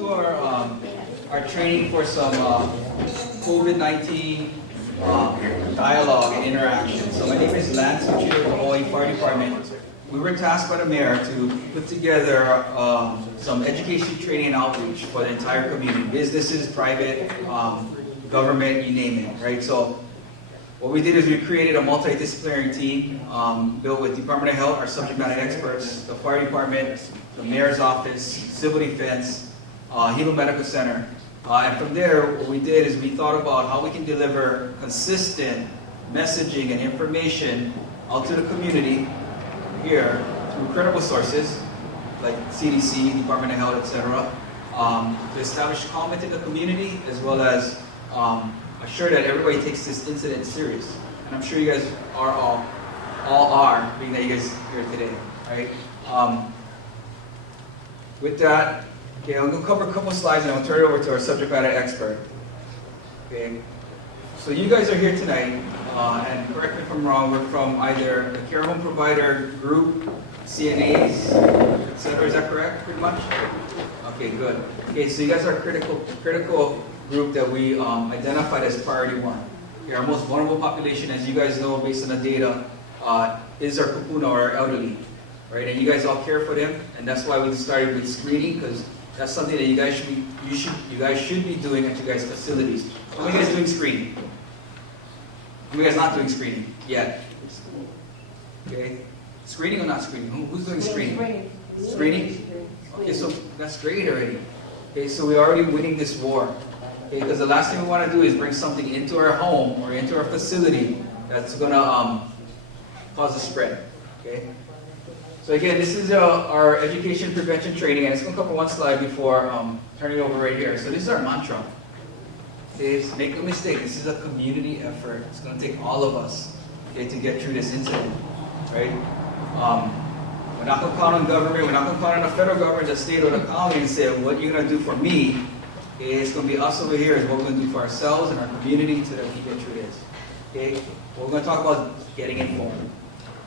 to our training for some COVID-19 dialogue and interaction. So my name is Lance Uchida of the Hawaii Fire Department. We were tasked by the mayor to put together some education, training, and outreach for the entire community, businesses, private, government, you name it, right? So what we did is we created a multidisciplinary team built with Department of Health, our subject matter experts, the fire department, the mayor's office, civil defense, Hilo Medical Center. And from there, what we did is we thought about how we can deliver consistent messaging and information out to the community here through credible sources like CDC, Department of Health, etc., to establish calm in the community as well as assure that everybody takes this incident serious. And I'm sure you guys are all are, being that you guys are here today, right? With that, okay, I'm going to cover a couple slides and I'll turn it over to our subject matter expert. Okay, so you guys are here tonight, and correct me if I'm wrong, we're from either the care home provider group, CNAs, etc. Is that correct, pretty much? Okay, good. Okay, so you guys are a critical group that we identified as priority one. Okay, our most vulnerable population, as you guys know based on the data, is our kupuna, or our elderly. Right, and you guys all care for them, and that's why we started with screening, because that's something that you guys should be doing at your guys' facilities. How are you guys doing screening? How are you guys not doing screening yet? Okay, screening or not screening? Who's doing screening? Screening? Okay, so that's great already. Okay, so we're already winning this war. Okay, because the last thing we want to do is bring something into our home or into our facility that's going to cause a spread. Okay. So again, this is our education prevention training, and it's going to cover one slide before turning it over right here. So this is our mantra. Is make no mistake, this is a community effort. It's going to take all of us, okay, to get through this incident, right? We're not going to count on government. We're not going to count on the federal government, the state, or the county and say, what you're going to do for me, it's going to be us over here is what we're going to do for ourselves and our community so that we can get through this. Okay? What we're going to talk about is getting informed.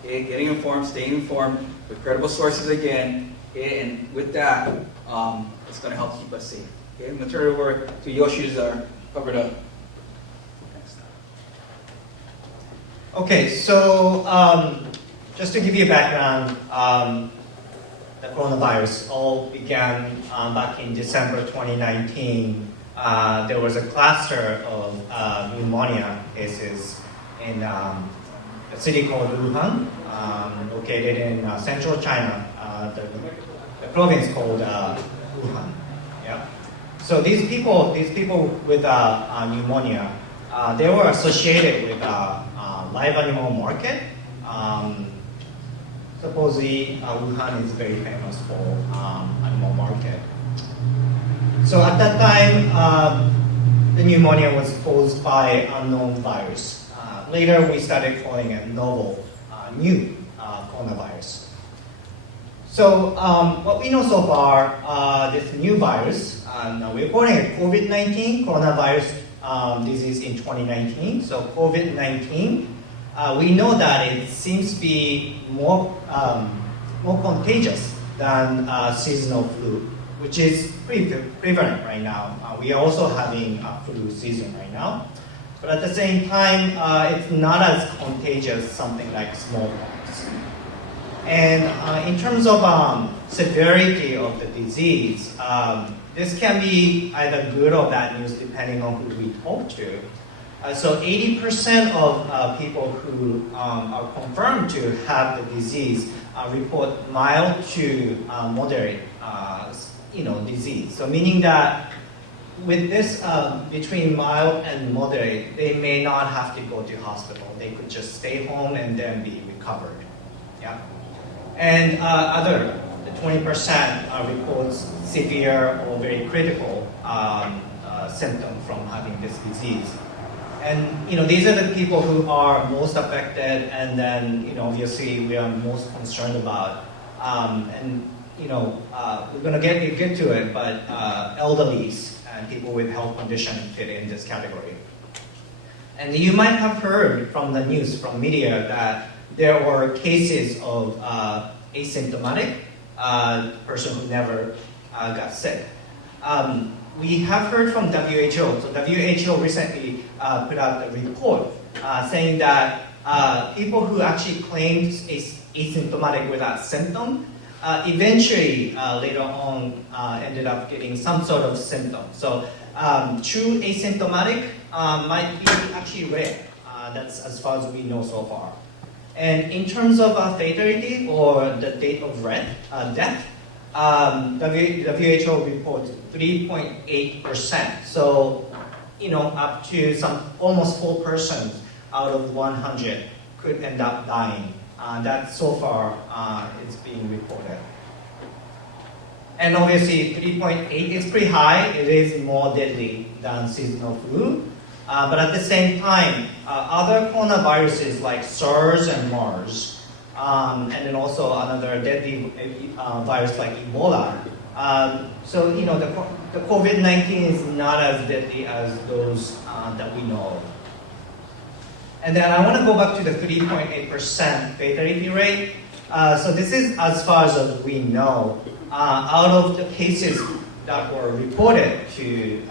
Okay, getting informed, staying informed with credible sources again, okay, and with that, it's going to help keep us safe. Okay, I'm going to turn it over to Yoshi to cover the next. Okay, so just to give you a background, the coronavirus all began back in December 2019. There was a cluster of pneumonia cases in a city called Wuhan, located in central China, the province called Wuhan. Yeah. So these people with pneumonia, they were associated with live animal market. Supposedly, Wuhan is very famous for animal market. So at that time, the pneumonia was caused by unknown virus. Later, we started calling it novel, new coronavirus. So what we know so far, this new virus, we're calling it COVID-19, coronavirus disease in 2019. So COVID-19, we know that it seems to be more contagious than seasonal flu, which is pretty prevalent right now. We are also having a flu season right now. But at the same time, it's not as contagious as something like smallpox. And in terms of severity of the disease, this can be either good or bad news depending on who we talk to. So 80% of people who are confirmed to have the disease report mild to moderate disease. So meaning that with this, between mild and moderate, they may not have to go to hospital. They could just stay home and then be recovered. Yeah. And the 20% reports severe or very critical symptom from having this disease. And these are the people who are most affected, and then obviously we are most concerned about. We're going to get to it, but elderlies and people with health condition fit in this category. And you might have heard from the news, from media, that there were cases of asymptomatic person who never got sick. we have heard from WHO. So WHO recently put out a report saying that people who actually claimed asymptomatic without symptom eventually later on ended up getting some sort of symptom. So true asymptomatic might be actually rare. That's as far as we know so far. And in terms of fatality or the date of death, WHO reports 3.8%. So, up to almost 4 persons out of 100 could end up dying. That so far it's being reported. And obviously 3.8 is pretty high. It is more deadly than seasonal flu. But at the same time, other coronaviruses like SARS and MERS, and then also another deadly virus like Ebola. So the COVID-19 is not as deadly as those that we know of. And then I want to go back to the 3.8% fatality rate. So this is as far as we know. Out of the cases that were reported to,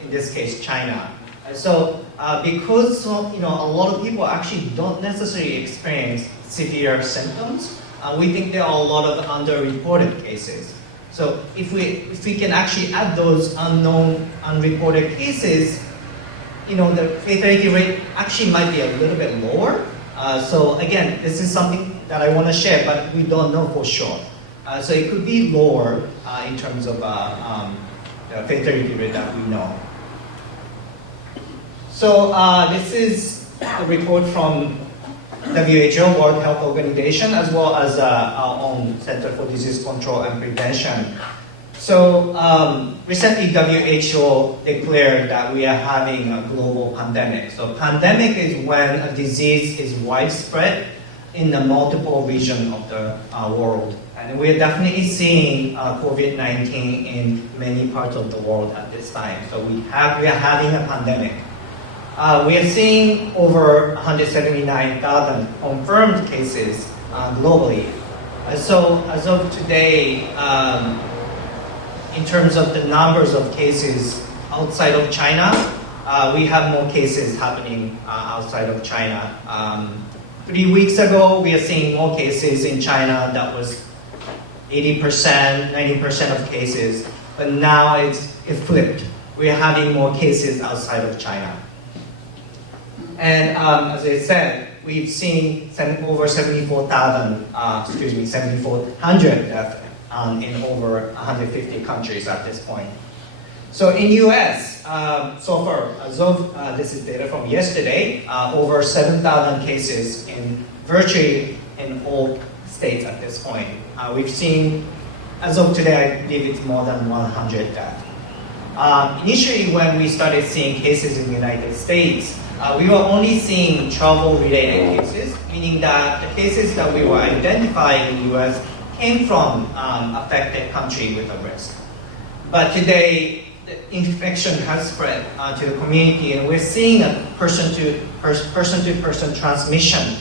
in this case, China. So because a lot of people actually don't necessarily experience severe symptoms, we think there are a lot of underreported cases. So if we can actually add those unknown, unreported cases, the fatality rate actually might be a little bit lower. So again, this is something that I want to share, but we don't know for sure. So it could be lower in terms of the fatality rate that we know. So this is a report from WHO, World Health Organization, as well as our own Center for Disease Control and Prevention. So recently WHO declared that we are having a global pandemic. So pandemic is when a disease is widespread in the multiple regions of the world. And we're definitely seeing COVID-19 in many parts of the world at this time. So we are having a pandemic. We are seeing over 179,000 confirmed cases globally. So as of today, in terms of the numbers of cases outside of China, we have more cases happening outside of China. 3 weeks ago, we are seeing more cases in China. That was 80%, 90% of cases. But now it flipped. We're having more cases outside of China. And as I said, we've seen over 7,400 deaths in over 150 countries at this point. So in US, so far, as of, this is data from yesterday, over 7,000 cases in virtually in all states at this point. We've seen, as of today, I believe it's more than 100 deaths. Initially, when we started seeing cases in the United States, we were only seeing travel-related cases, meaning that the cases that we were identifying in the US came from affected country with a risk. But today, the infection has spread to the community, and we're seeing a person-to-person transmission.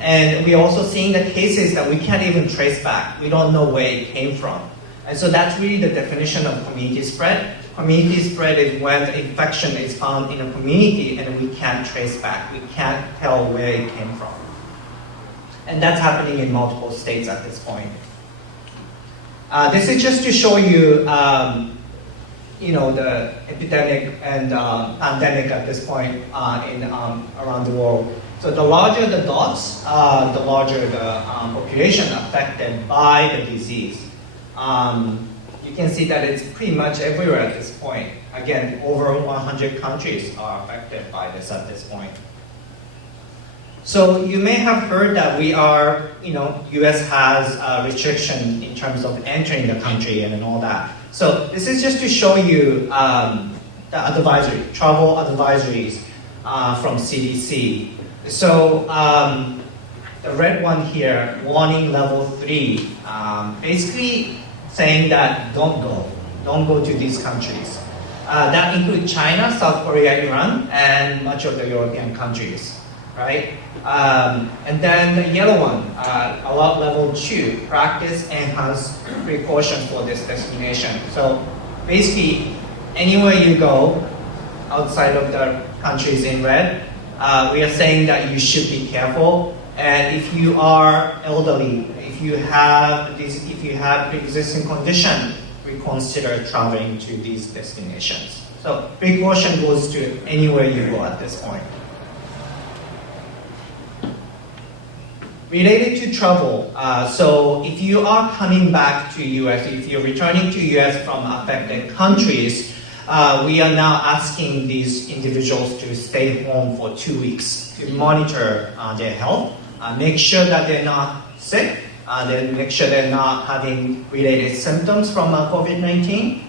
And we're also seeing the cases that we can't even trace back. We don't know where it came from. And so that's really the definition of community spread. Community spread is when the infection is found in a community and we can't trace back. We can't tell where it came from. And that's happening in multiple states at this point. This is just to show you, the epidemic and pandemic at this point around the world. So the larger the dots, the larger the population affected by the disease. You can see that it's pretty much everywhere at this point. Again, over 100 countries are affected by this at this point. So you may have heard that US has a restriction in terms of entering the country and all that. So this is just to show you the advisory, travel advisories from CDC. So the red one here, warning level 3, basically saying that don't go to these countries. That includes China, South Korea, Iran, and much of the European countries, right? And then the yellow one, alert level 2, practice enhanced precaution for this destination. So basically, anywhere you go outside of the countries in red, we are saying that you should be careful. And if you are elderly, if you have pre-existing condition, reconsider traveling to these destinations. So precaution goes to anywhere you go at this point. Related to travel, so if you are coming back to US, if you're returning to US from affected countries, we are now asking these individuals to stay home for 2 weeks to monitor their health, make sure that they're not sick, then make sure they're not having related symptoms from COVID-19.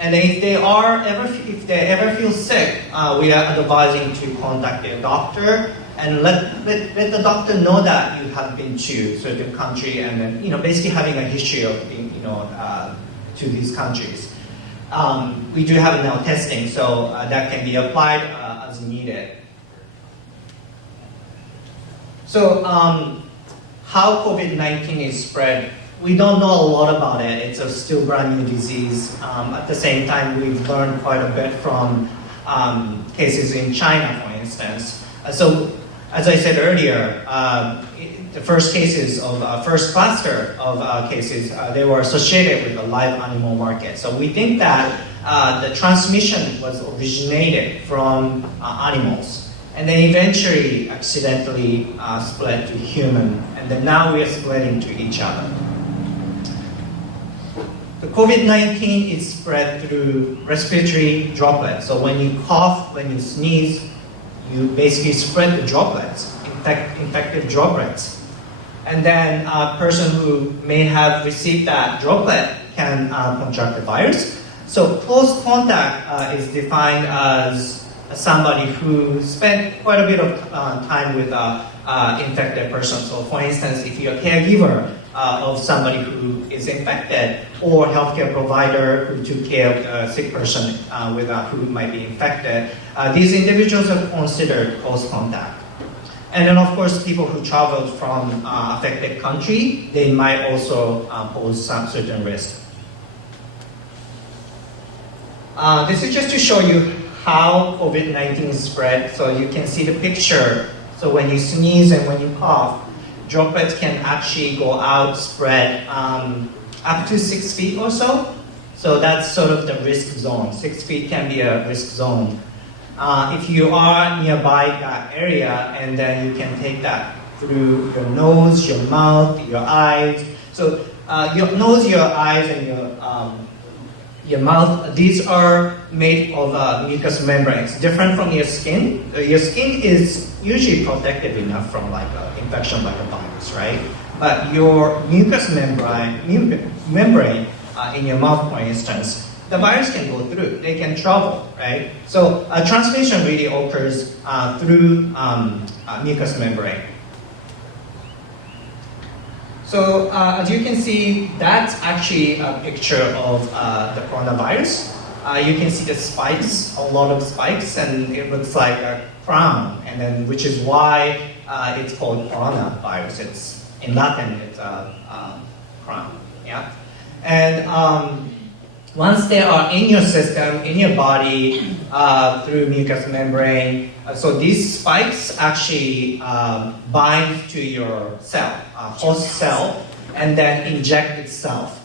And if they ever feel sick, we are advising to contact their doctor and let the doctor know that you have been to certain country and then basically having a history of being to these countries. We do have now testing, so that can be applied as needed. So how COVID-19 is spread, we don't know a lot about it. It's a still brand new disease. At the same time, we've learned quite a bit from cases in China, for instance. So, as I said earlier, the first cluster of cases, they were associated with the live animal market. So we think that the transmission was originated from animals, and then eventually accidentally spread to human, and then now we are spreading to each other. The COVID-19 is spread through respiratory droplets. So when you cough, when you sneeze, you basically spread the droplets, infected droplets. And then a person who may have received that droplet can contract the virus. So close contact is defined as somebody who spent quite a bit of time with an infected person. So for instance, if you're a caregiver of somebody who is infected, or healthcare provider who took care of a sick person who might be infected, these individuals are considered close contact. And then of course, people who traveled from affected country, they might also pose some certain risk. This is just to show you how COVID-19 is spread. So you can see the picture. So when you sneeze and when you cough, droplets can actually go out, spread up to 6 feet or so. So that's sort of the risk zone. 6 feet can be a risk zone. If you are nearby that area, and then you can take that through your nose, your mouth, your eyes. So your nose, your eyes, and your mouth, these are made of mucous membranes, different from your skin. Your skin is usually protected enough from like infection by the virus, right? But your mucous membrane in your mouth, for instance, the virus can go through, they can travel, right? So transmission really occurs through mucous membrane. So as you can see, that's actually a picture of the coronavirus. You can see the spikes, a lot of spikes, and it looks like a crown, and then which is why it's called coronavirus. It's in Latin, it's a crown, yeah. And once they are in your system, in your body, through mucous membrane, so these spikes actually bind to your cell, host cell, and then inject itself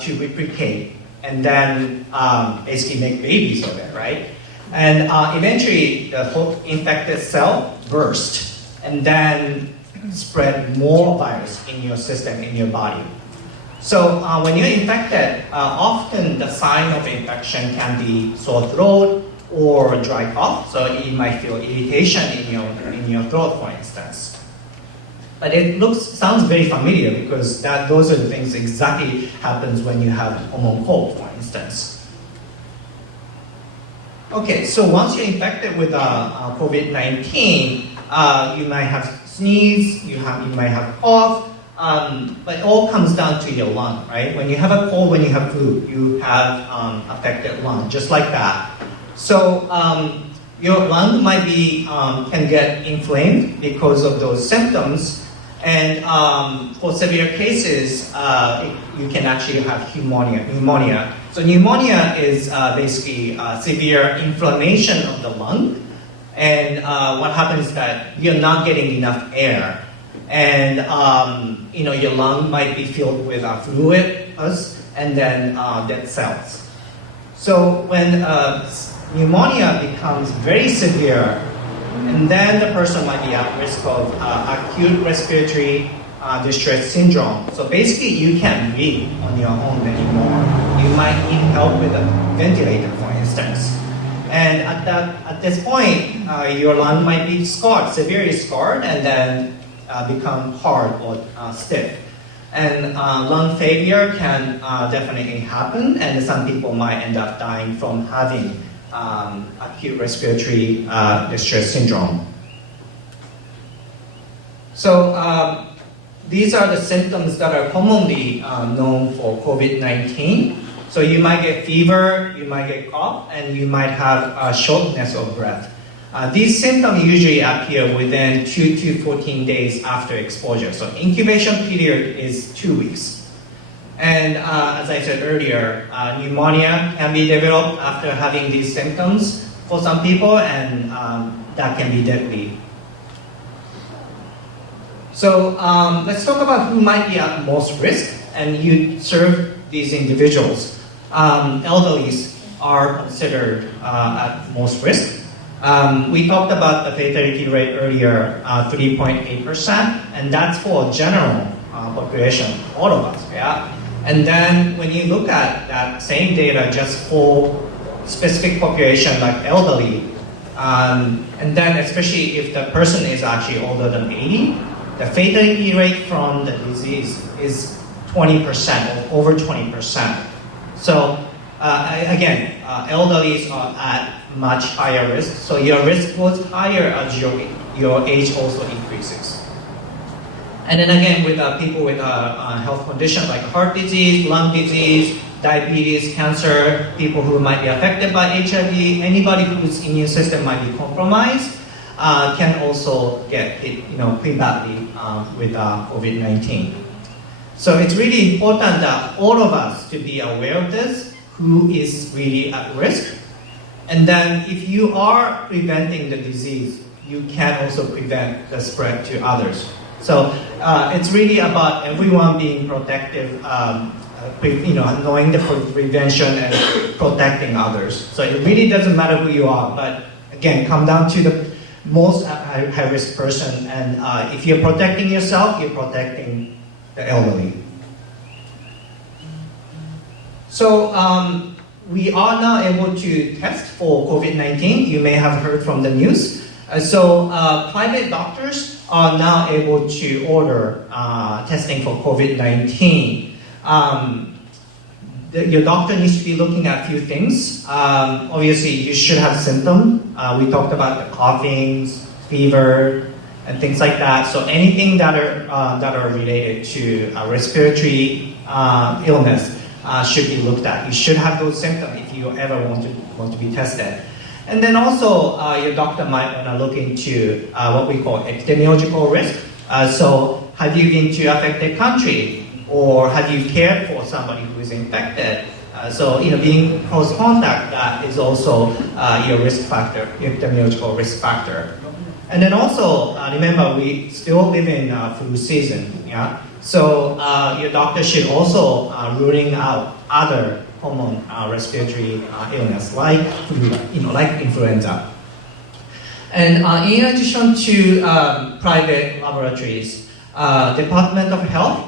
to replicate, and then basically make babies of it, right? And eventually, the whole infected cell burst, and then spread more virus in your system, in your body. So when you're infected, often the sign of infection can be sore throat or dry cough. So you might feel irritation in your throat, for instance. But it sounds very familiar because those are the things exactly happens when you have a common cold, for instance. Okay, so once you're infected with COVID-19, you might have sneeze, you might have cough. But it all comes down to your lung, right? When you have a cold, when you have flu, you have affected lung, just like that. So your lung might be can get inflamed because of those symptoms, And for severe cases, you can actually have pneumonia. So pneumonia is basically severe inflammation of the lung. And what happens is that you're not getting enough air. And your lung might be filled with fluid, and then dead cells. So when pneumonia becomes very severe, and then the person might be at risk of acute respiratory distress syndrome. So basically, you can't breathe on your own anymore. You might need help with a ventilator, for instance. And at this point, your lung might be scarred, severely scarred, and then become hard or stiff. And lung failure can definitely happen, and some people might end up dying from having acute respiratory distress syndrome. So these are the symptoms that are commonly known for COVID-19. So you might get fever, you might get cough, and you might have shortness of breath. These symptoms usually appear within 2 to 14 days after exposure. So incubation period is 2 weeks. And as I said earlier, pneumonia can be developed after having these symptoms for some people, and that can be deadly. So let's talk about who might be at most risk, and you serve these individuals. Elderlies are considered at most risk. We talked about the fatality rate earlier, 3.8%, and that's for general population, all of us, yeah? And then when you look at that same data just for specific population like elderly, and then especially if the person is actually older than 80, the fatality rate from the disease is 20% or over 20%. So again, elderlies are at much higher risk. So your risk goes higher as your age also increases. And then again, with people with health conditions like heart disease, lung disease, diabetes, cancer, people who might be affected by HIV, anybody whose immune system might be compromised can also get hit, pretty badly with COVID-19. So it's really important that all of us to be aware of this, who is really at risk. And then if you are preventing the disease, you can also prevent the spread to others. So it's really about everyone being protective, knowing the prevention and protecting others. So it really doesn't matter who you are, but again, come down to the most high-risk person. And if you're protecting yourself, you're protecting the elderly. So we are now able to test for COVID-19. You may have heard from the news. So private doctors are now able to order testing for COVID-19. Your doctor needs to be looking at a few things. Obviously, you should have symptoms. We talked about the coughing, fever, and things like that. So anything that are related to respiratory illness should be looked at. You should have those symptoms if you ever want to be tested. And then also, your doctor might want to look into what we call epidemiological risk. So have you been to affected country, or have you cared for somebody who is infected? So being close contact, that is also your risk factor, your epidemiological risk factor. And then also, remember, we still live in flu season, yeah? So your doctor should also ruling out other common respiratory illness like flu, like influenza. And in addition to private laboratories, Department of Health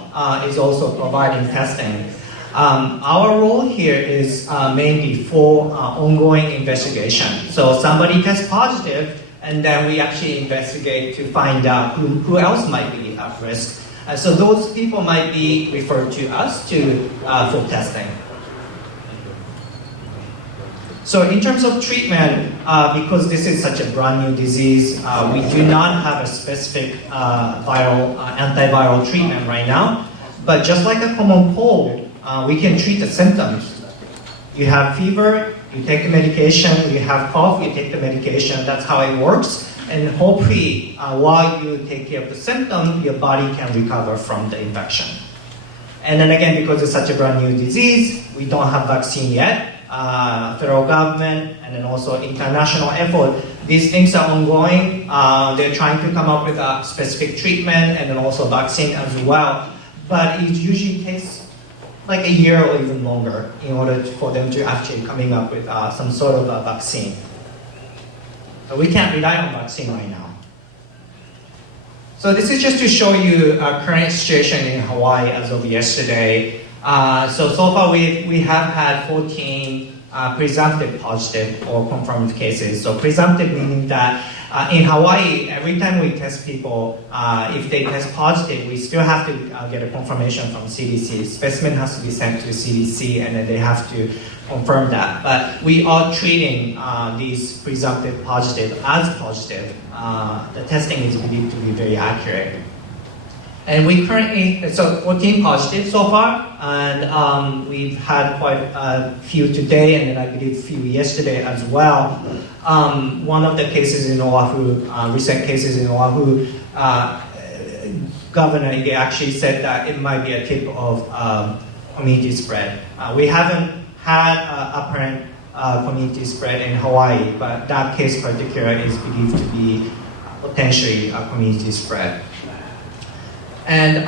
is also providing testing. Our role here is mainly for ongoing investigation. So somebody tests positive, and then we actually investigate to find out who else might be at risk. So those people might be referred to us for testing. So in terms of treatment, because this is such a brand new disease, we do not have a specific antiviral treatment right now. But just like a common cold, we can treat the symptoms. You have fever, you take the medication. You have cough, you take the medication. That's how it works. And hopefully, while you take care of the symptom, your body can recover from the infection. And then again, because it's such a brand new disease, we don't have vaccine yet. Federal government and then also international effort, these things are ongoing. They're trying to come up with a specific treatment and then also vaccine as well. But it usually takes like a year or even longer in order for them to actually coming up with some sort of a vaccine. So we can't rely on vaccine right now. So this is just to show you our current situation in Hawaii as of yesterday. So far we have had 14 presumptive positive or confirmed cases. So presumptive meaning that in Hawaii, every time we test people, if they test positive, we still have to get a confirmation from CDC. Specimen has to be sent to CDC and then they have to confirm that. But we are treating these presumptive positive as positive. The testing is believed to be very accurate. And we currently, so 14 positive so far, and we've had quite a few today, and then I believe a few yesterday as well. One of the cases in Oahu, recent cases in Oahu, Governor Ige actually said that it might be a tip of community spread. We haven't had apparent community spread in Hawaii, but that case particular is believed to be potentially a community spread. And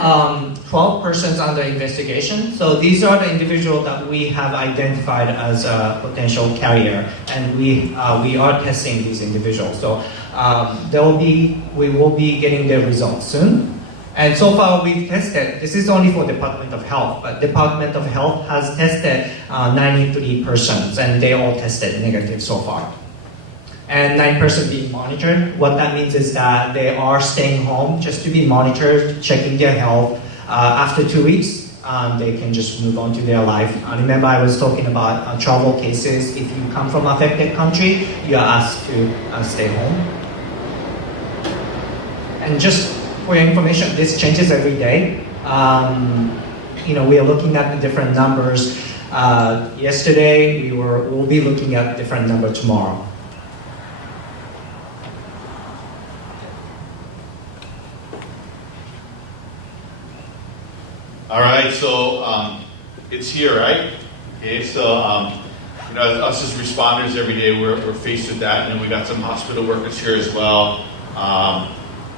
12 persons under investigation. So these are the individuals that we have identified as a potential carrier, and we are testing these individuals. So we will be getting their results soon. And so far we've tested, this is only for Department of Health, but Department of Health has tested 93 persons, and they all tested negative so far. And 9 persons being monitored. What that means is that they are staying home just to be monitored, checking their health. After 2 weeks, they can just move on to their life. Remember I was talking about travel cases. If you come from affected country, you are asked to stay home. And just for your information, this changes every day. We are looking at the different numbers. Yesterday, we'll be looking at different number tomorrow. All right, so it's here, right? Okay, so us as responders every day, we're faced with that, and we got some hospital workers here as well.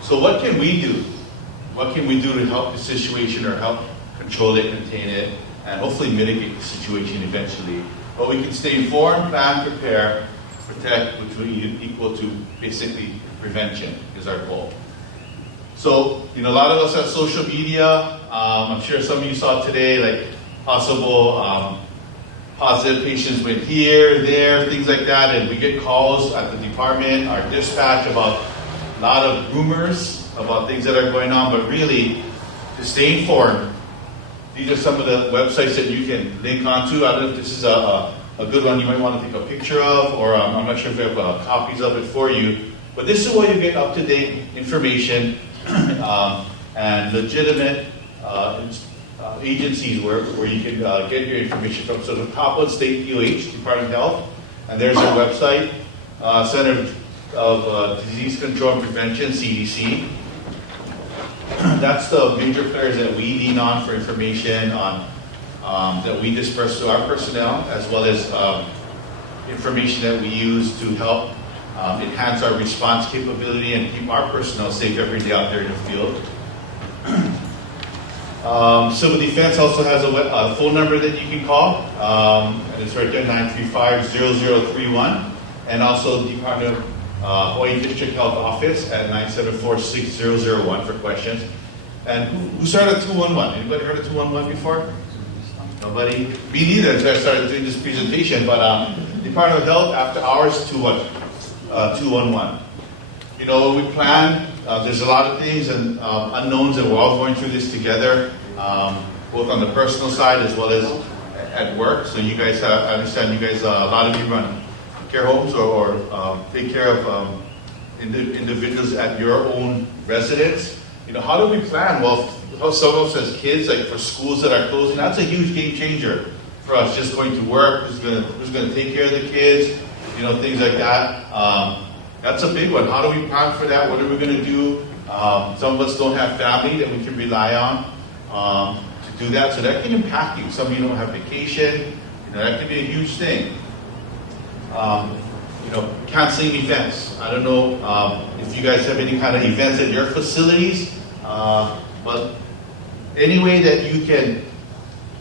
So what can we do? What can we do to help the situation or help control it, contain it, and hopefully mitigate the situation eventually? But we can stay informed, plan, prepare, protect, which will equal to basically prevention is our goal. So, a lot of us have social media. I'm sure some of you saw today, like possible positive patients went here, there, things like that, and we get calls at the department, our dispatch about a lot of rumors about things that are going on, but really, to stay informed, these are some of the websites that you can link onto. I don't know if this is a good one you might want to take a picture of, or I'm not sure if we have copies of it for you, but this is where you get up-to-date information and legitimate agencies where you can get your information from. So the top one, State DOH, Department of Health, and there's their website, Center of Disease Control and Prevention, CDC. That's the major players that we lean on for information on that we disperse to our personnel, as well as information that we use to help enhance our response capability and keep our personnel safe every day out there in the field. Civil Defense also has a phone number that you can call, and it's right there, 935-0031, and also Department of Hawaii District Health Office at 974-6001 for questions. And who started 211? Anybody heard of 211 before? Nobody? Me neither until I started doing this presentation, but Department of Health after hours 211. When we plan, there's a lot of things and unknowns, and we're all going through this together, both on the personal side as well as at work. So you guys, I understand you guys, a lot of you run care homes or take care of individuals at your own residence. How do we plan? Well, some of us as kids, like for schools that are closing, that's a huge game changer for us. Just going to work, who's going to take care of the kids, things like that. That's a big one. How do we plan for that? What are we going to do? Some of us don't have family that we can rely on to do that, so that can impact you. Some of you don't have vacation. That can be a huge thing. Canceling events. I don't know if you guys have any kind of events at your facilities, but any way that you can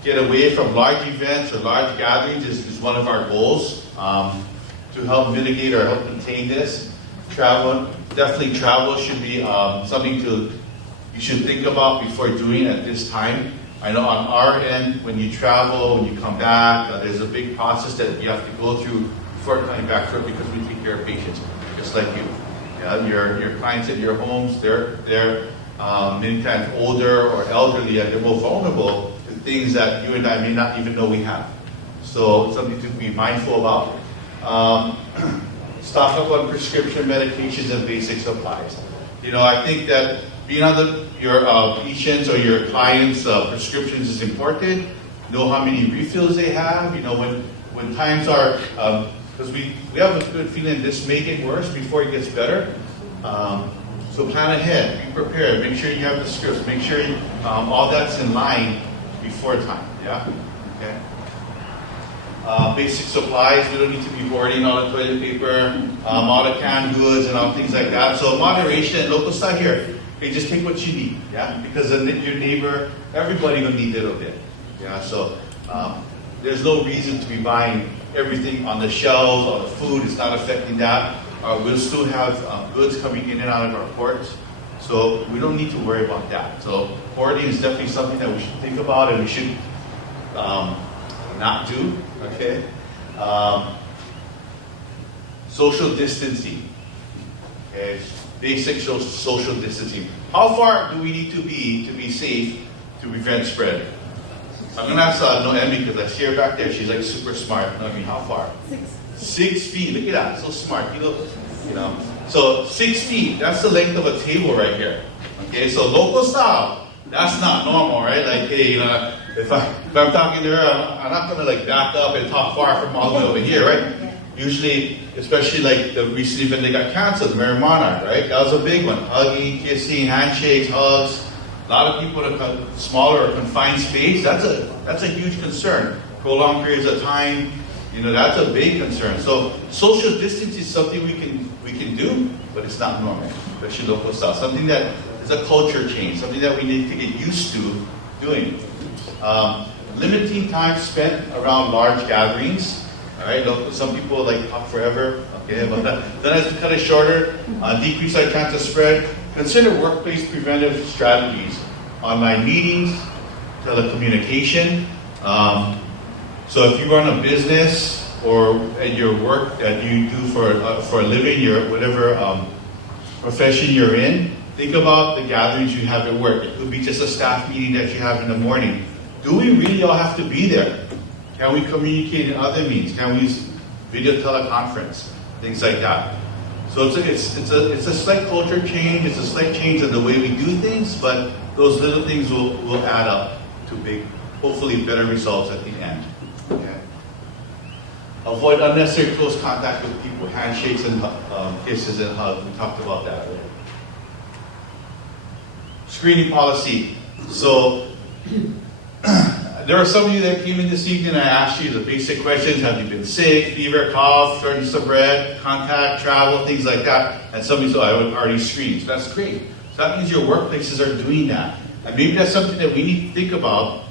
get away from large events or large gatherings is one of our goals to help mitigate or help contain this. Definitely travel should be something you should think about before doing at this time. I know on our end, when you travel, when you come back, there's a big process that you have to go through before coming back to it, because we take care of patients, just like you. Yeah, your clients at your homes, they're many times older or elderly, and they're more vulnerable to things that you and I may not even know we have. So it's something to be mindful about. Stock up on prescription medications and basic supplies. I think that being on your patients or your clients' prescriptions is important. Know how many refills they have. When times are, because we have a good feeling this may get worse before it gets better. So plan ahead, be prepared, make sure you have the scripts, make sure all that's in line before time. Yeah? Okay. Basic supplies, we don't need to be hoarding all the toilet paper, all the canned goods and all things like that. So moderation and local style here. Okay, just take what you need, yeah? Because your neighbor, everybody will need a little bit. Yeah, so there's no reason to be buying everything on the shelves or the food. It's not affecting that. We'll still have goods coming in and out of our ports. So we don't need to worry about that. So hoarding is definitely something that we should think about and we should not do, okay? Social distancing, okay? Basic social distancing. How far do we need to be safe to prevent spread? I'm going to ask Noemi, because I see her back there. She's like super smart. Noemi, how far? 6 feet. Look at that. So smart. So 6 feet. That's the length of a table right here. Okay. So local style. That's not normal, right? Like, hey, if I'm talking to her, I'm not going to back up and talk far from all the way over here, right? Usually, especially like the recent event they got canceled, Mary Monarch, right? That was a big one. Hugging, kissing, handshakes, hugs. A lot of people in a smaller or confined space. That's a huge concern. Prolonged periods of time, that's a big concern. So social distance is something we can do, but it's not normal, especially local style. Something that is a culture change, something that we need to get used to doing. Limiting time spent around large gatherings. All right, some people talk forever. Okay, but then as we cut it shorter, decrease our chance of spread. Consider workplace preventive strategies, online meetings, telecommunication. So if you run a business or at your work that you do for a living, your whatever profession you're in, think about the gatherings you have at work. It could be just a staff meeting that you have in the morning. Do we really all have to be there? Can we communicate in other means? Can we use video teleconference? Things like that. So it's a slight culture change. It's a slight change in the way we do things, but those little things will add up to big, hopefully better results at the end. Okay. Avoid unnecessary close contact with people, handshakes and kisses and hugs. We talked about that earlier. Screening policy. So there are some of you that came in this evening and I asked you the basic questions. Have you been sick, fever, cough, shortness of breath, contact, travel, things like that? And some of you said, I already screened. So that's great. So that means your workplaces are doing that. And maybe that's something that we need to think about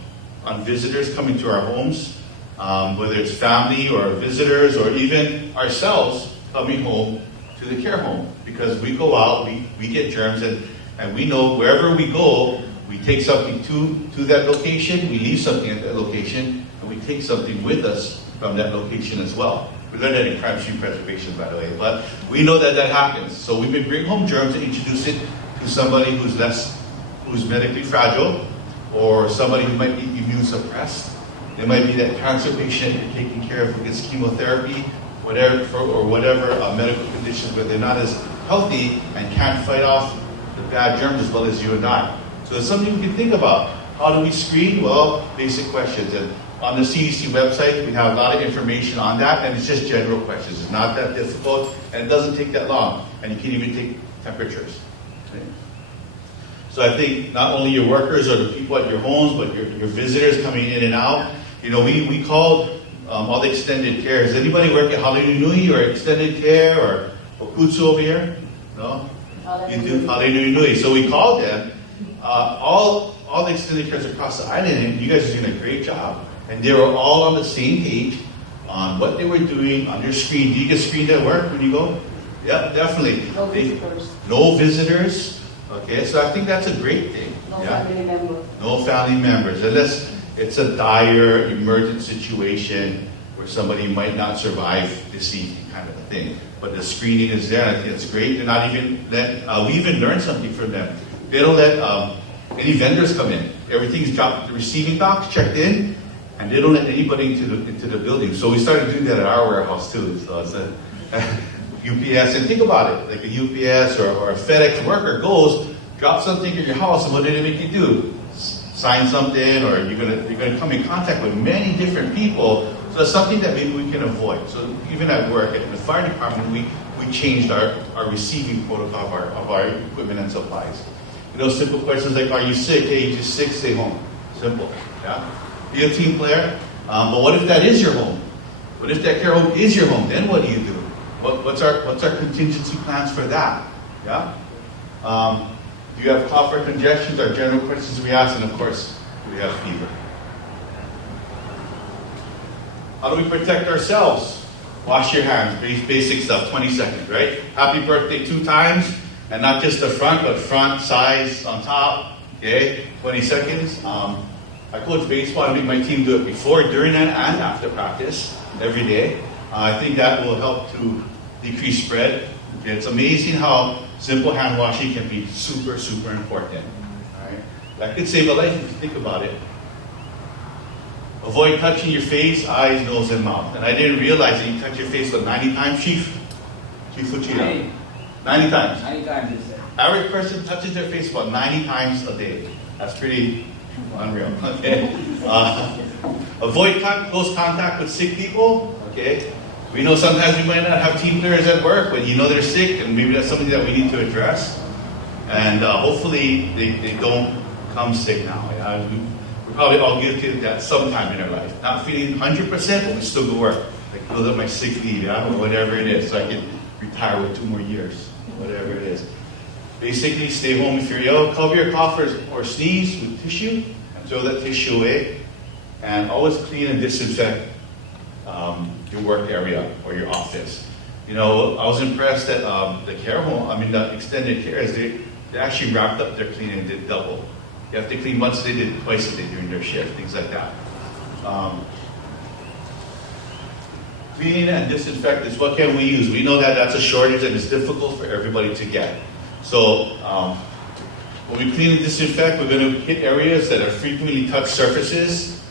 on visitors coming to our homes, whether it's family or visitors or even ourselves coming home to the care home. Because we go out, we get germs, and we know wherever we go, we take something to that location, we leave something at that location, and we take something with us from that location as well. We learned that in crime scene preservation, by the way, but we know that happens. So we may bring home germs and introduce it to somebody who's medically fragile, or somebody who might be immune suppressed. There might be that cancer patient you're taking care of who gets chemotherapy, whatever medical conditions where they're not as healthy and can't fight off the bad germs as well as you and I. So it's something we can think about. How do we screen? Well, basic questions. And on the CDC website, we have a lot of information on that, and it's just general questions. It's not that difficult, and it doesn't take that long, and you can even take temperatures. Okay? So I think not only your workers or the people at your homes, but your visitors coming in and out. You know, we called all the extended care. Does anybody work at Hale'inui or extended care or Okutsu over here? No? You do Hale'inui. So we called them. All the extended cares across the island, and you guys are doing a great job. And they were all on the same page on what they were doing on your screen. Do you get screened at work when you go? Yep, definitely. No visitors. No visitors. Okay, so I think that's a great thing. No family member. No family members, unless it's a dire emergent situation where somebody might not survive this evening, kind of a thing. But the screening is there, and I think it's great. They're not even we even learned something from them. They don't let any vendors come in. Everything's dropped, the receiving docs checked in, and they don't let anybody into the building. So we started doing that at our warehouse too. So it's a UPS, and think about it, like a UPS or a FedEx worker goes, drop something in your house, and what did it make you do? Sign something, or you're gonna come in contact with many different people. So it's something that maybe we can avoid. So even at work, at the fire department, we changed our receiving protocol of our equipment and supplies. You know, simple questions like, are you sick? Hey, you're just sick, stay home. Simple, yeah? Be a team player. But what if that is your home? What if that care home is your home? Then what do you do? What's our contingency plans for that? Yeah? Do you have cough or congestions? Our general questions we ask, and of course, do we have fever? How do we protect ourselves? Wash your hands, basic stuff, 20 seconds, right? Happy birthday 2 times, and not just the front, but front, sides, on top, okay? 20 seconds. I coach baseball. I make my team do it before, during, and after practice, every day. I think that will help to decrease spread. Okay, it's amazing how simple hand washing can be super, super important. All right? That could save a life if you think about it. Avoid touching your face, eyes, nose, and mouth. And I didn't realize that you touch your face, 90 times, Chief? Chief Fuchida? 90 times. 90 times, it said. Average person touches their face about 90 times a day. That's pretty unreal. Okay. Avoid close contact with sick people. Okay. We know sometimes we might not have team players at work, but you know they're sick, and maybe that's something that we need to address. And hopefully they don't come sick now. Yeah? We're probably all guilty of that sometime in our life. Not feeling 100%, but we still go to work. Like build up my sick leave, yeah? Or whatever it is, so I can retire with 2 more years, whatever it is. Basically, stay home if you're ill. Cover your cough or sneeze with tissue, and throw that tissue away. And always clean and disinfect your work area or your office. You know, I was impressed that the care home, the extended care, they actually wrapped up their cleaning and did double. You have to clean once, they did twice a day during their shift, things like that. Clean and disinfect is what can we use? We know that that's a shortage and it's difficult for everybody to get. So when we clean and disinfect, we're going to hit areas that are frequently touched surfaces,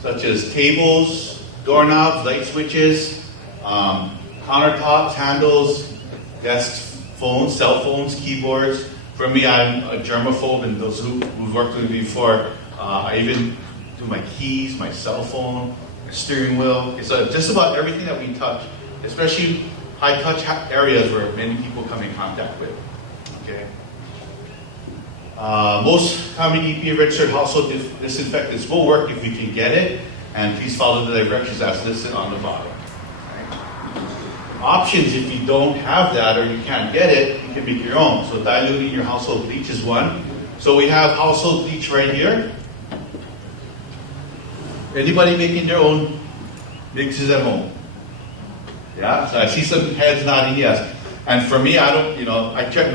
such as tables, doorknobs, light switches, countertops, handles, desk phones, cell phones, keyboards. For me, I'm a germaphobe, and those who've worked with me before, I even do my keys, my cell phone, my steering wheel. It's just about everything that we touch, especially high-touch areas where many people come in contact with. Okay. Most common EPA registered household disinfectants will work if we can get it, and please follow the directions as listed on the bottom. Options, if you don't have that or you can't get it, you can make your own. So diluting your household bleach is one. So we have household bleach right here. Anybody making their own mixes at home? Yeah, so I see some heads nodding yes. And for me, I don't, we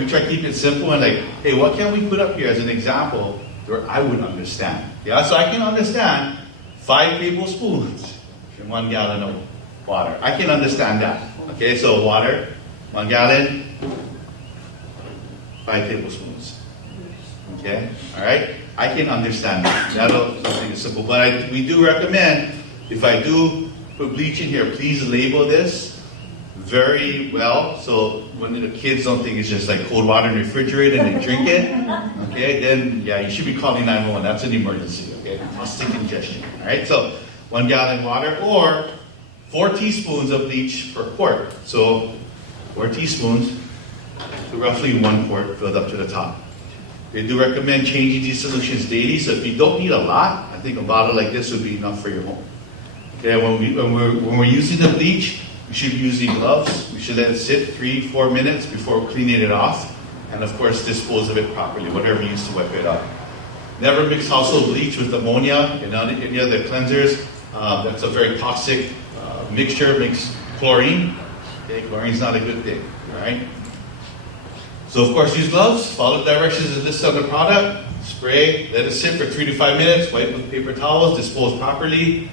try to keep it simple and like, hey, what can we put up here as an example where I would understand? Yeah, so I can understand 5 tablespoons in 1 gallon of water. I can understand that. Okay, so water, 1 gallon, 5 tablespoons. Okay, all right? I can understand that. That'll something simple. But we do recommend, if I do put bleach in here, please label this very well, so when the kids don't think it's just like cold water in the refrigerator and they drink it, okay, then yeah, you should be calling 911. That's an emergency, okay? Musty congestion, all right? So 1 gallon water, or 4 teaspoons of bleach per quart. So 4 teaspoons to roughly 1 quart filled up to the top. They do recommend changing these solutions daily, so if you don't need a lot, I think a bottle like this would be enough for your home. Okay, when we're using the bleach, we should be using gloves. We should let it sit 3-4 minutes before cleaning it off, and of course dispose of it properly, whatever you use to wipe it up. Never mix household bleach with ammonia and any other cleansers. That's a very toxic mixture, makes chlorine. Okay, chlorine is not a good thing, all right? So of course use gloves, follow the directions as listed on the product, spray, let it sit for 3 to 5 minutes, wipe with paper towels, dispose properly,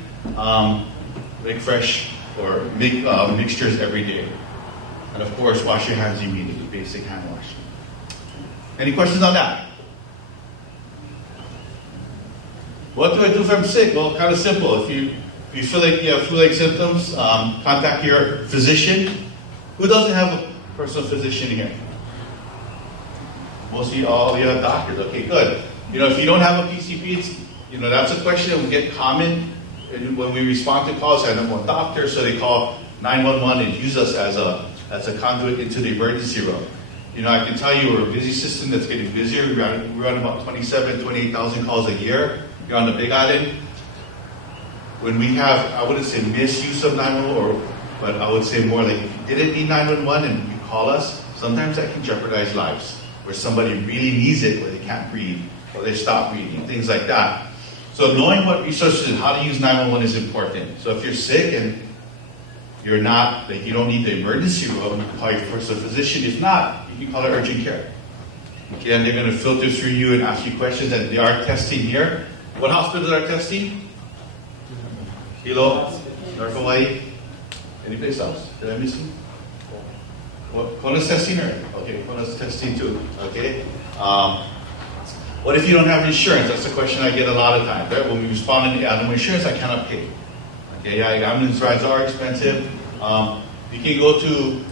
make fresh or make mixtures every day. And of course wash your hands immediately, basic hand washing. Any questions on that? What do I do if I'm sick? Well, kind of simple. If you feel like you have flu-like symptoms, contact your physician. Who doesn't have a personal physician here? Most of you, all of you have doctors. Okay, good. If you don't have a PCP, that's a question that will get common when we respond to calls. I know one doctor, so they call 911 and use us as a conduit into the emergency room. I can tell you we're a busy system that's getting busier. We run about 28,000 calls a year here on the Big Island. When we have, I wouldn't say misuse of 911, but I would say more like if you didn't need 911 and you call us, sometimes that can jeopardize lives. Where somebody really needs it, where they can't breathe, or they stop breathing, things like that. So knowing what resources and how to use 911 is important. So if you're sick and you're not, you don't need the emergency room, call your personal physician. If not, you can call it urgent care. Okay, and they're going to filter through you and ask you questions, and they are testing here. What hospitals are testing? Hilo, North Hawaii, any place else? Did I miss you? What, Kona's testing or? Okay, Kona's testing too, okay? What if you don't have insurance? That's a question I get a lot of times, right? When we respond to animal insurance, I cannot pay. Okay, ambulance rides are expensive. You can go to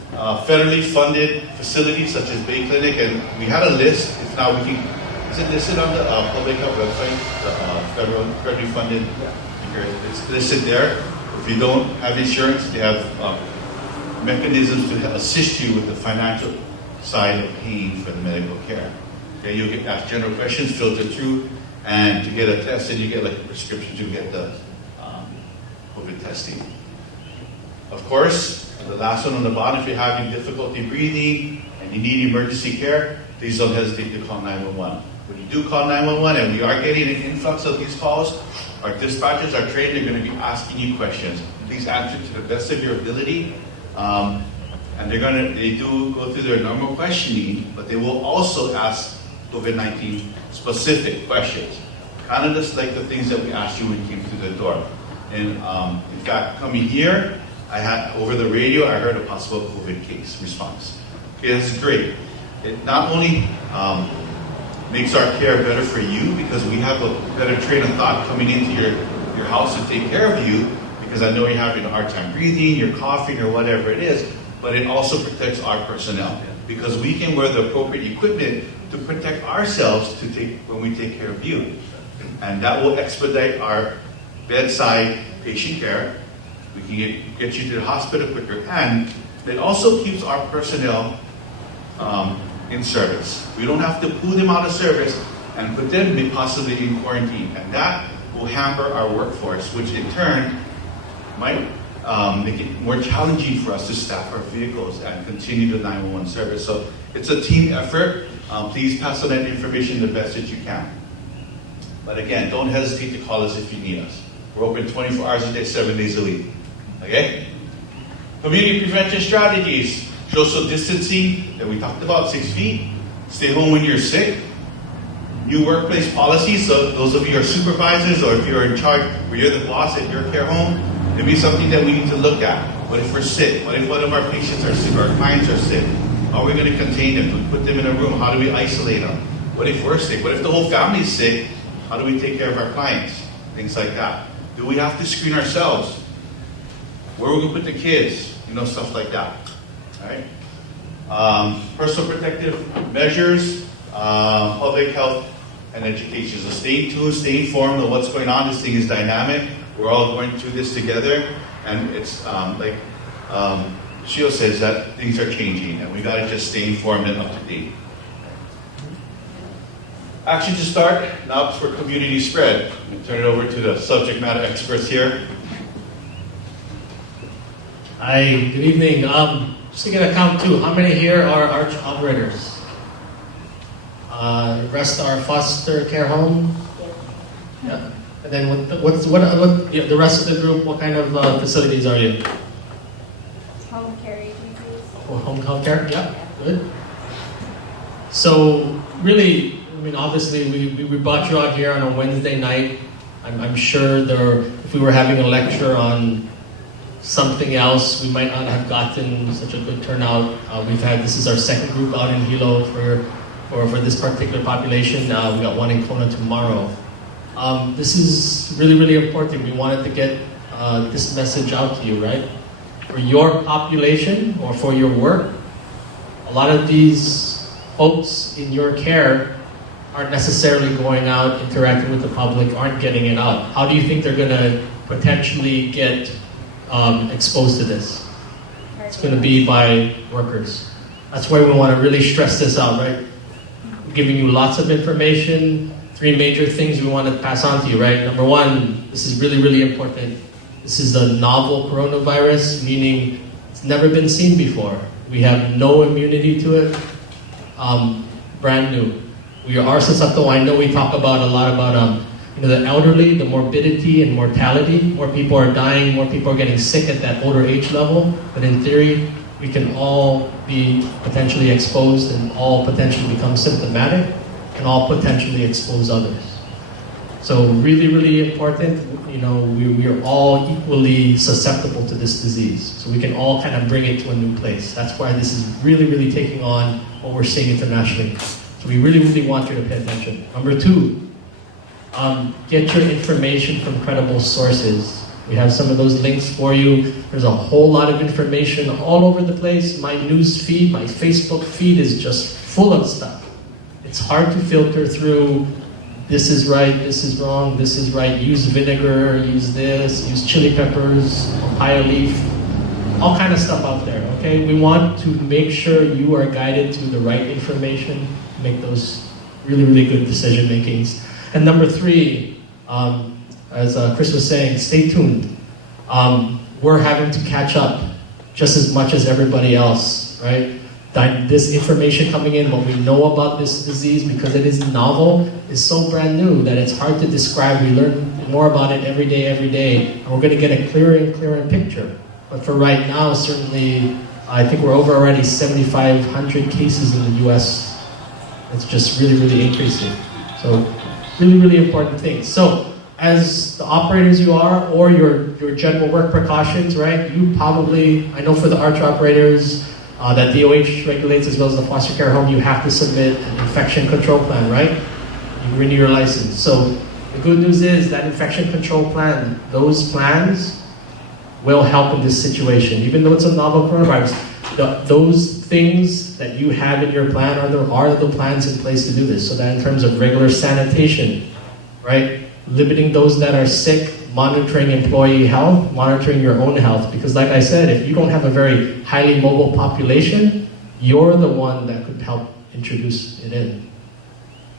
federally funded facilities such as Bay Clinic, and we had a list. If not, we can, is it listed on the public health website? The federally funded, it's listed there. If you don't have insurance, they have mechanisms to assist you with the financial side of paying for the medical care. Okay, you'll get asked general questions, filtered through, and to get a test, and you get like a prescription to get the COVID testing. Of course, the last one on the bottom, if you're having difficulty breathing and you need emergency care, please don't hesitate to call 911. When you do call 911, and we are getting an influx of these calls, our dispatchers are trained, they're going to be asking you questions. Please answer to the best of your ability. And they do go through their normal questioning, but they will also ask COVID-19 specific questions. Kind of just like the things that we asked you when you came through the door. And in fact, coming here, I had over the radio, I heard a possible COVID case response. Okay, that's great. It not only makes our care better for you because we have a better train of thought coming into your house to take care of you, because I know you're having a hard time breathing, you're coughing, or whatever it is, but it also protects our personnel because we can wear the appropriate equipment to protect ourselves when we take care of you. And that will expedite our bedside patient care. We can get you to the hospital quicker, and it also keeps our personnel in service. We don't have to pull them out of service and put them possibly in quarantine, and that will hamper our workforce, which in turn might make it more challenging for us to staff our vehicles and continue the 911 service. So it's a team effort. Please pass on that information the best that you can. But again, don't hesitate to call us if you need us. We're open 24 hours a day, 7 days a week. Okay? Community prevention strategies. Social distancing that we talked about, 6 feet. Stay home when you're sick. New workplace policies. So those of you who are supervisors, or if you're in charge, or you're the boss at your care home, it'd be something that we need to look at. What if we're sick? What if one of our patients are sick, or our clients are sick? How are we going to contain them? Put them in a room. How do we isolate them? What if we're sick? What if the whole family is sick? How do we take care of our clients? Things like that. Do we have to screen ourselves? Where are we going to put the kids? Stuff like that. All right. Personal protective measures, public health, and education. So stay tuned, stay informed of what's going on. This thing is dynamic. We're all going through this together, and it's like Shio says that things are changing, and we got to just stay informed and up to date. Action to start. Now for community spread. I'm going to turn it over to the subject matter experts here. Hi, good evening. Just to get a count too, how many here are arch operators? The rest are foster care home? Yeah. And then the rest of the group, what kind of facilities are you? Home care agencies. Oh, home care? Yeah, good. So really, I mean, obviously we brought you out here on a Wednesday night. I'm sure if we were having a lecture on something else, we might not have gotten such a good turnout. This is our second group out in Hilo for this particular population. We got one in Kona tomorrow. This is really, really important. We wanted to get this message out to you, right? For your population or for your work, a lot of these folks in your care aren't necessarily going out, interacting with the public, aren't getting it out. How do you think they're going to potentially get exposed to this? It's going to be by workers. That's why we want to really stress this out, right? We're giving you lots of information. 3 major things we want to pass on to you, right? Number 1, this is really, really important. This is a novel coronavirus, meaning it's never been seen before. We have no immunity to it. Brand new. We are susceptible. I know we talk about a lot about the elderly, the morbidity and mortality. More people are dying, more people are getting sick at that older age level. But in theory, we can all be potentially exposed and all potentially become symptomatic and all potentially expose others. So really, really important, we are all equally susceptible to this disease. So we can all kind of bring it to a new place. That's why this is really, really taking on what we're seeing internationally. So we really, really want you to pay attention. Number 2, get your information from credible sources. We have some of those links for you. There's a whole lot of information all over the place. My news feed, my Facebook feed is just full of stuff. It's hard to filter through, this is right, this is wrong, this is right, use vinegar, use this, use chili peppers, papaya leaf, all kind of stuff out there, okay? We want to make sure you are guided to the right information, make those really, really good decision makings. And number 3, as Chris was saying, stay tuned. We're having to catch up just as much as everybody else, right? This information coming in, what we know about this disease, because it is novel, is so brand new that it's hard to describe. We learn more about it every day, and we're going to get a clearer and clearer picture. But for right now, certainly, I think we're over already 7,500 cases in the U.S. It's just really, really increasing. So, really, really important things. So, as the operators you are, or your general work precautions, right? You probably, I know for the arch operators, that DOH regulates as well as the foster care home, you have to submit an infection control plan, right? You renew your license. So the good news is that infection control plan, those plans will help in this situation. Even though it's a novel coronavirus, those things that you have in your plan are the plans in place to do this. So that in terms of regular sanitation, right? Limiting those that are sick, monitoring employee health, monitoring your own health. Because like I said, if you don't have a very highly mobile population, you're the one that could help introduce it in.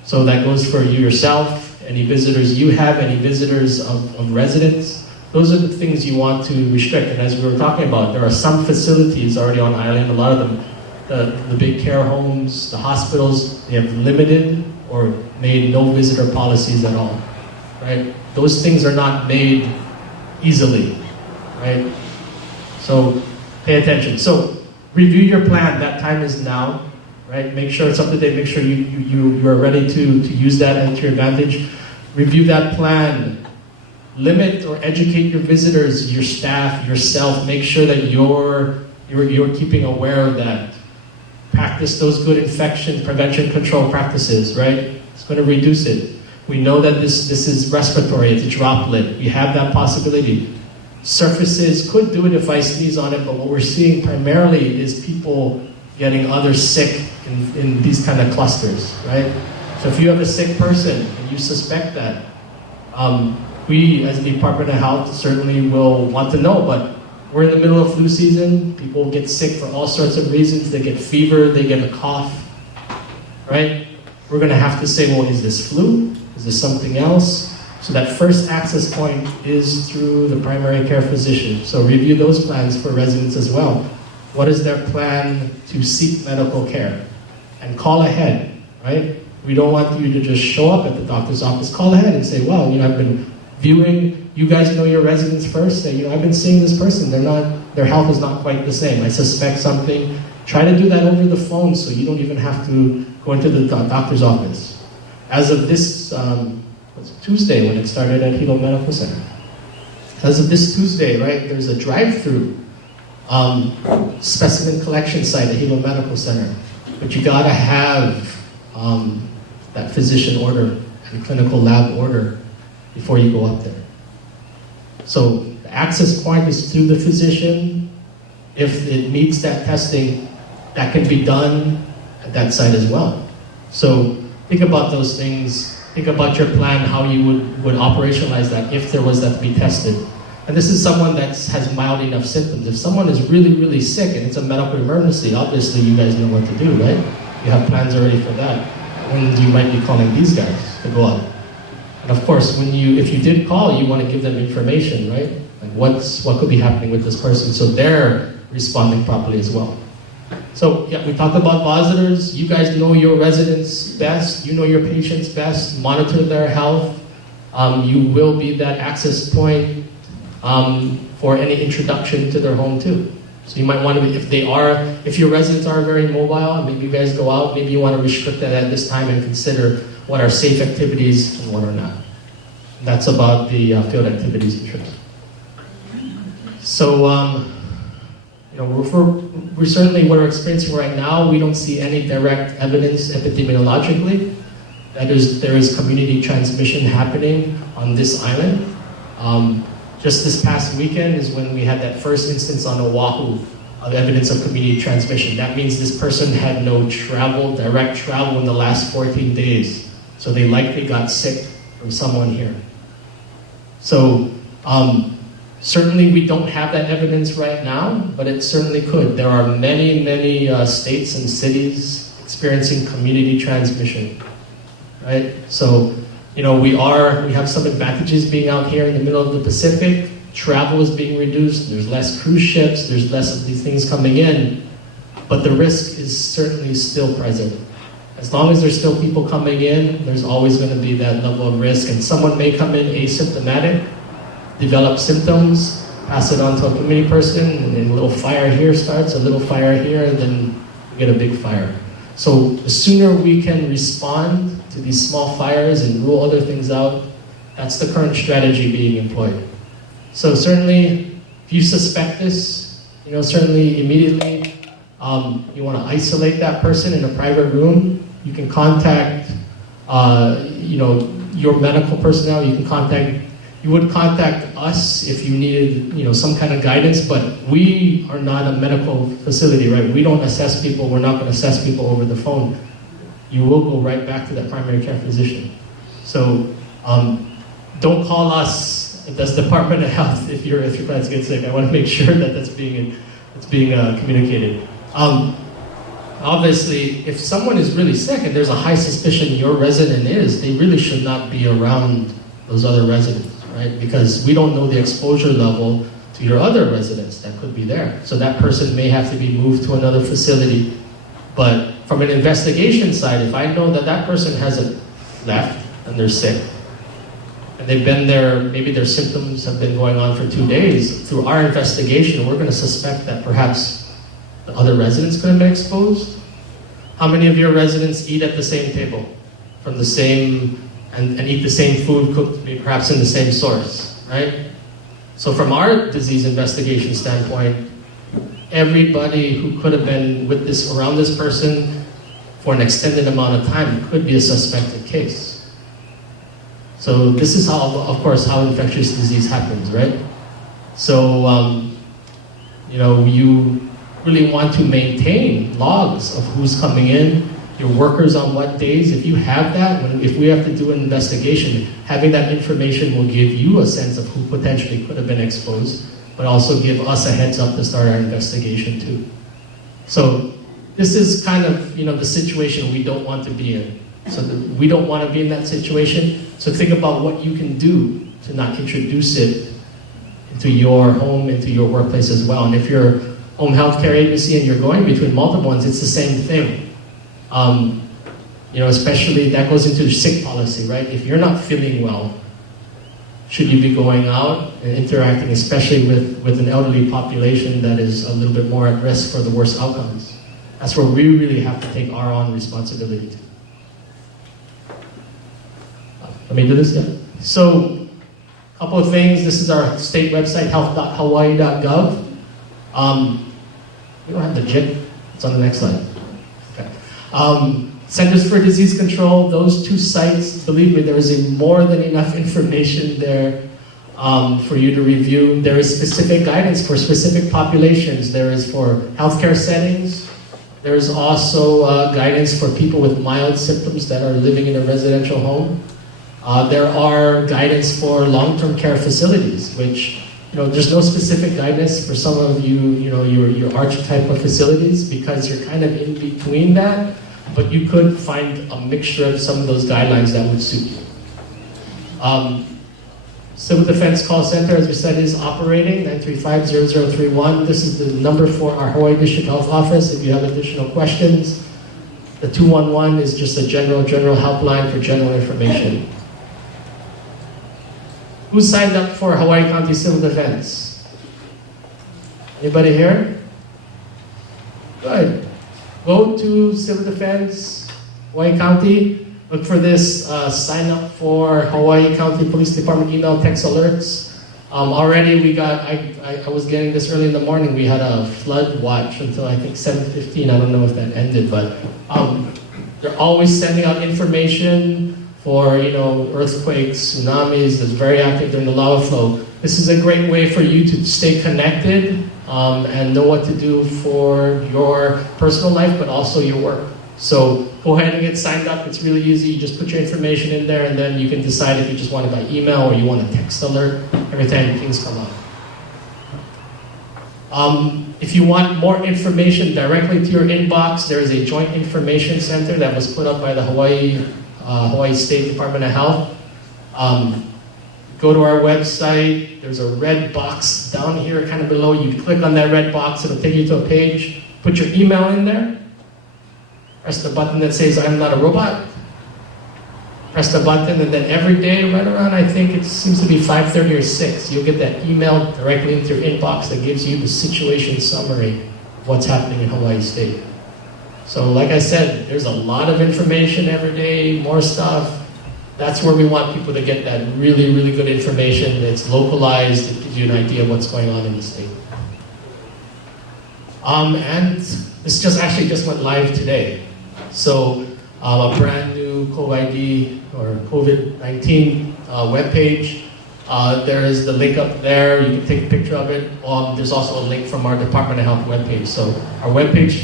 So that goes for you yourself, any visitors you have, any visitors of residents. Those are the things you want to restrict. And as we were talking about, there are some facilities already on island, a lot of them, the big care homes, the hospitals, they have limited or made no visitor policies at all, right? Those things are not made easily, right? So pay attention. So review your plan. That time is now, right? Make sure it's up to date. Make sure you are ready to use that to your advantage. Review that plan. Limit or educate your visitors, your staff, yourself. Make sure that you're keeping aware of that. Practice those good infection prevention control practices, right? It's going to reduce it. We know that this is respiratory, it's a droplet. You have that possibility. Surfaces could do it if I sneeze on it, but what we're seeing primarily is people getting others sick in these kind of clusters, right? So if you have a sick person and you suspect that, we as the Department of Health certainly will want to know, but we're in the middle of flu season. People get sick for all sorts of reasons. They get fever, they get a cough, right? We're gonna have to say, well, is this flu? Is this something else? So that first access point is through the primary care physician. So review those plans for residents as well. What is their plan to seek medical care? And call ahead, right? We don't want you to just show up at the doctor's office. Call ahead and say, well, I've been viewing, you guys know your residents first. Say, I've been seeing this person. Their health is not quite the same. I suspect something. Try to do that over the phone so you don't even have to go into the doctor's office. As of this Tuesday, when it started at Hilo Medical Center. As of this Tuesday, right, there's a drive-through specimen collection site at Hilo Medical Center. But you gotta have that physician order and clinical lab order before you go up there. So the access point is through the physician. If it meets that testing, that can be done at that site as well. So think about those things. Think about your plan, how you would operationalize that if there was that to be tested. And this is someone that has mild enough symptoms. If someone is really, really sick and it's a medical emergency, obviously you guys know what to do, right? You have plans already for that. And you might be calling these guys to go out. And of course, if you did call, you want to give them information, right? Like what could be happening with this person, so they're responding properly as well. So yeah, we talked about visitors. You guys know your residents best. You know your patients best. Monitor their health. You will be that access point for any introduction to their home too. So you might want to be, if your residents are very mobile, maybe you guys go out, maybe you want to restrict that at this time and consider what are safe activities and what are not. That's about the field activities and trips. So, we're certainly, what we're experiencing right now, we don't see any direct evidence epidemiologically that there is community transmission happening on this island. Just this past weekend is when we had that first instance on Oahu of evidence of community transmission. That means this person had no direct travel in the last 14 days. So they likely got sick from someone here. So certainly we don't have that evidence right now, but it certainly could. There are many, many states and cities experiencing community transmission, right? So, we have some advantages being out here in the middle of the Pacific. Travel is being reduced. There's less cruise ships. There's less of these things coming in. But the risk is certainly still present. As long as there's still people coming in, there's always going to be that level of risk. And someone may come in asymptomatic, develop symptoms, pass it on to a community person, and then a little fire here starts, a little fire here, and then we get a big fire. So the sooner we can respond to these small fires and rule other things out, that's the current strategy being employed. So certainly, if you suspect this, certainly immediately you want to isolate that person in a private room. You can contact, your medical personnel. You would contact us if you needed, some kind of guidance. But we are not a medical facility, right? We don't assess people. We're not going to assess people over the phone. You will go right back to that primary care physician. So don't call us. That's Department of Health if your clients get sick. I want to make sure that that's being communicated. Obviously, if someone is really sick and there's a high suspicion your resident is, they really should not be around those other residents, right? Because we don't know the exposure level to your other residents that could be there. So that person may have to be moved to another facility. But from an investigation side, if I know that person hasn't left and they're sick, and they've been there, maybe their symptoms have been going on for 2 days, through our investigation, we're going to suspect that perhaps the other residents could have been exposed. How many of your residents eat at the same table, from the same, and eat the same food cooked perhaps in the same source, right? So from our disease investigation standpoint, everybody who could have been around this person for an extended amount of time could be a suspected case. So this is of course, how infectious disease happens, right? So, you really want to maintain logs of who's coming in. your workers on what days. If you have that, if we have to do an investigation, having that information will give you a sense of who potentially could have been exposed, but also give us a heads up to start our investigation too. So this is kind of, the situation we don't want to be in. So we don't want to be in that situation. So think about what you can do to not introduce it into your home, into your workplace as well. And if you're a home health care agency and you're going between multiple ones, it's the same thing. Especially that goes into the sick policy, right? If you're not feeling well, should you be going out and interacting, especially with an elderly population that is a little bit more at risk for the worst outcomes? That's where we really have to take our own responsibility to. Let me do this, yeah. So, a couple of things. This is our state website, health.hawaii.gov. We don't have the JIT. It's on the next slide. Okay. Centers for Disease Control, those two sites, believe me, there is more than enough information there for you to review. There is specific guidance for specific populations. There is for healthcare settings. There is also guidance for people with mild symptoms that are living in a residential home. There are guidance for long-term care facilities, which, there's no specific guidance for some of you, your archetype of facilities, because you're kind of in between that, but you could find a mixture of some of those guidelines that would suit you. Civil Defense Call Center, as we said, is operating, 935-0031. This is the number for our Hawaii District Health Office if you have additional questions. The 211 is just a general helpline for general information. Who signed up for Hawaii County Civil Defense? Anybody here? Good. Go to Civil Defense, Hawaii County. Look for this sign up for Hawaii County Police Department email text alerts. Already we got, I was getting this early in the morning. We had a flood watch until I think 7:15. I don't know if that ended, but they're always sending out information for earthquakes, tsunamis. That's very active during the lava flow. This is a great way for you to stay connected and know what to do for your personal life, but also your work. So go ahead and get signed up. It's really easy. You just put your information in there, and then you can decide if you just want it by email or you want a text alert every time things come up. If you want more information directly to your inbox, there is a joint information center that was put up by the Hawaii State Department of Health. Go to our website. There's a red box down here, kind of below. You click on that red box, it'll take you to a page. Put your email in there. Press the button that says, "I'm not a robot." Press the button, and then every day, right around, I think it seems to be 5:30 or 6, you'll get that email directly into your inbox that gives you the situation summary of what's happening in Hawaii State. So like I said, there's a lot of information every day, more stuff. That's where we want people to get that really, really good information that's localized. It gives you an idea of what's going on in the state. And this just went live today. So a brand new COVID or COVID-19 webpage. There is the link up there. You can take a picture of it. There's also a link from our Department of Health webpage. So our webpage,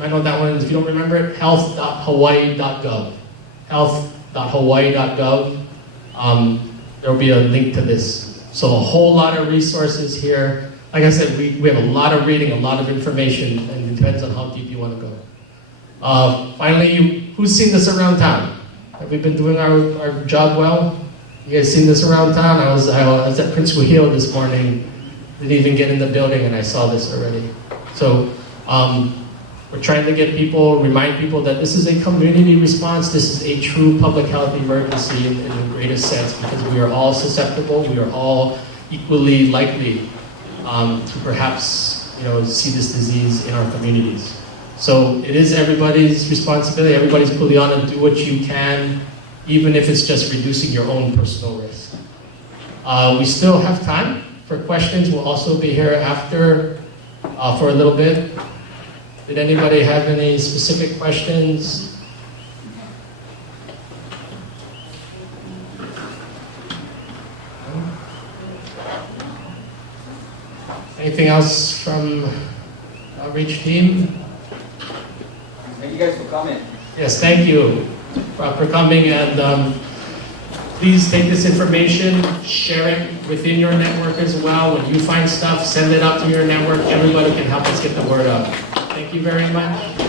I know that one, if you don't remember it, health.hawaii.gov. Health.hawaii.gov. There will be a link to this. So a whole lot of resources here. Like I said, we have a lot of reading, a lot of information, and it depends on how deep you want to go. Finally, who's seen this around town? Have we been doing our job well? You guys seen this around town? I was at Prince Kuhio this morning, didn't even get in the building, and I saw this already. So we're trying to remind people that this is a community response. This is a true public health emergency in the greatest sense, because we are all susceptible. We are all equally likely to perhaps see this disease in our communities. So it is everybody's responsibility. Everybody's pulling on and do what you can, even if it's just reducing your own personal risk. We still have time for questions. We'll also be here after for a little bit. Did anybody have any specific questions? Anything else from outreach team? Thank you guys for coming. Yes, thank you for coming, and please take this information, share it within your network as well. When you find stuff, send it out to your network. Everybody can help us get the word out. Thank you very much.